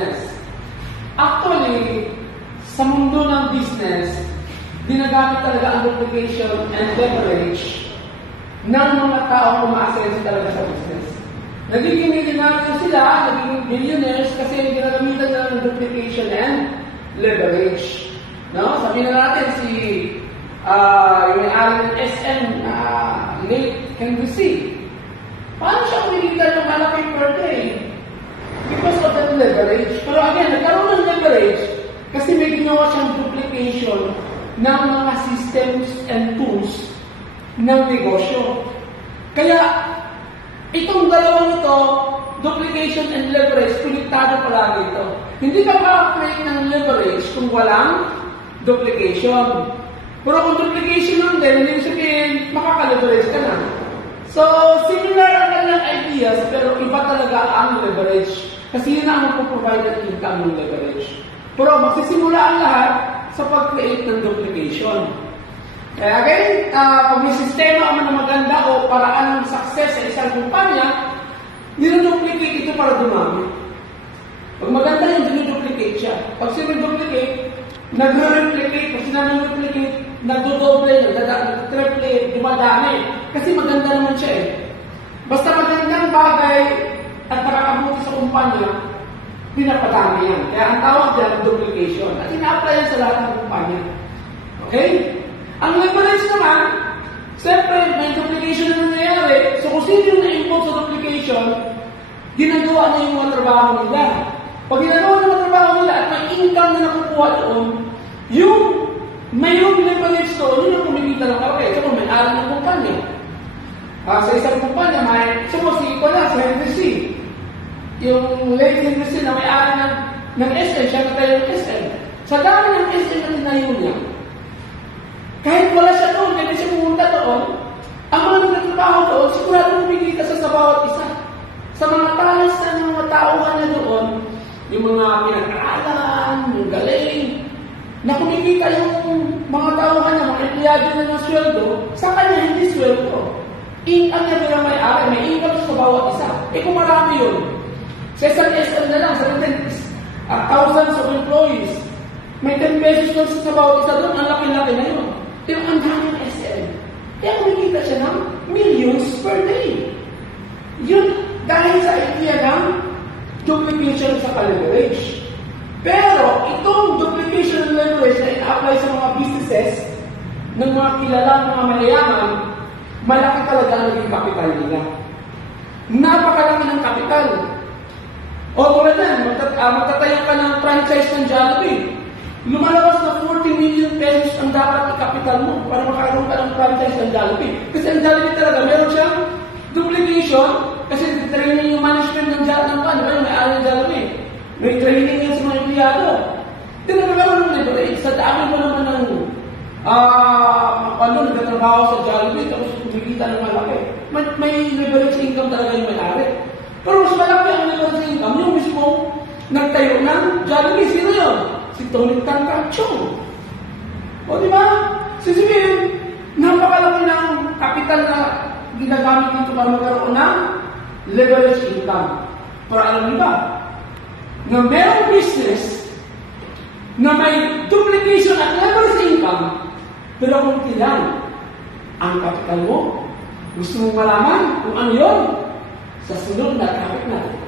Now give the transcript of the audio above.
business. Actually, sa mundo ng business, ginagamit talaga ang duplication and leverage ng mga taong umaasenso talaga sa business. Nagiging millionaire sila, nagiging billionaires kasi ginagamitan ng duplication and leverage. No? Sabihin na natin si yung may-ari ng SM Lake Henry. Paano siya kumikita ng malaki per day? Because of the leverage. Pero again, nagkaroon ng leverage kasi may ginawa siyang duplication ng mga systems and tools ng negosyo. Kaya, itong dalawang ito, duplication and leverage, konektado palagi ito. Hindi ka maka-create ng leverage kung walang duplication. Pero kung duplication lang din, hindi sabihin, makaka-leverage ka na. So, similar ang kanilang ideas, pero iba talaga ang leverage. Kasi yun ang magpo-provide ng income ng leverage. Pero magsisimula ang lahat sa pag-create ng duplication. Kaya again, pag may sistema na maganda o paraan ng success sa isang kumpanya, dinuduplicate ito para dumami. Pag maganda yun, dinuduplicate siya. Pag sinuduplicate, nagre-replicate. Pag sinanuduplicate, nagdodoble, nagtriple, dumadami. Kasi maganda naman siya eh. Basta magandang bagay at nakakabuti sa kumpanya, pinapadami yan. Kaya ang tawag dyan, duplication. At ina-apply yan sa lahat ng kumpanya. Okay? Ang leverage naman, siyempre, may duplication na nangyayari. So kung sino yung na-involve sa duplication, ginagawa na yung mga trabaho nila. Pag ginagawa na yung trabaho nila at may income na nakukuha doon, yung mayroong leverage doon, yun ang kumikita ng kape. So kung may-ari ng kumpanya. Sa isang kumpanya, may sumosiko na sa Henry C. Yung Lake Henry C na may-ari ng SM, siya na tayo ng SM. Sa dami ng SM na tinayo niya, kahit wala siya doon, hindi siya pumunta doon, ang mga nagtatrabaho doon, sigurado kumikita sa bawat isa. Sa mga talas na mga tauhan niya doon, yung mga pinag-aralan, yung galing, na kumikita yung mga tauhan niya, mga empleyado na ng sweldo, sa kanya hindi sweldo. Income niya bilang may-ari, may income sa bawat isa. Eh kung marami yun, sa isang SM na lang, sa thousands of employees, may 10 pesos doon sa bawat isa doon, ang laki-laki na yun. Pero ang dami ng SM. Kaya kumikita siya ng millions per day. Yun, dahil sa idea ng duplication sa leverage. Pero, itong duplication leverage na ina-apply sa mga businesses ng mga kilalang mga mayayaman, malaki talaga ang naging kapital nila. Napakalaki ng kapital. O tulad yan, magtatayo ka ng franchise ng Jollibee. Lumalabas na 40 million pesos ang dapat i-capital mo para makaroon ka ng franchise ng Jollibee. Kasi ang Jollibee talaga, meron siyang duplication kasi training yung management ng Jollibee. Yung may-ari ng Jollibee. May training yan sa mga empleyado. Hindi na magkaroon ng leverage. Sa dami mo naman ng nagtatrabaho sa Jollibee tapos kumikita ng malaki. May leverage income talaga yung may-ari. Pero mas malaki ang leverage income yung mismo nagtayo ng Jollibee. Sino yun? Si Tony Tan Cachong. O di ba? Sisihin, napakalaki ng kapital na ginagamit dito para magkaroon ng leverage income. Pero alam niyo ba, na merong business na may duplication at leverage income, pero kung tilang ang kapital mo, gusto mong malaman kung ano yun, sa sunod na topic natin.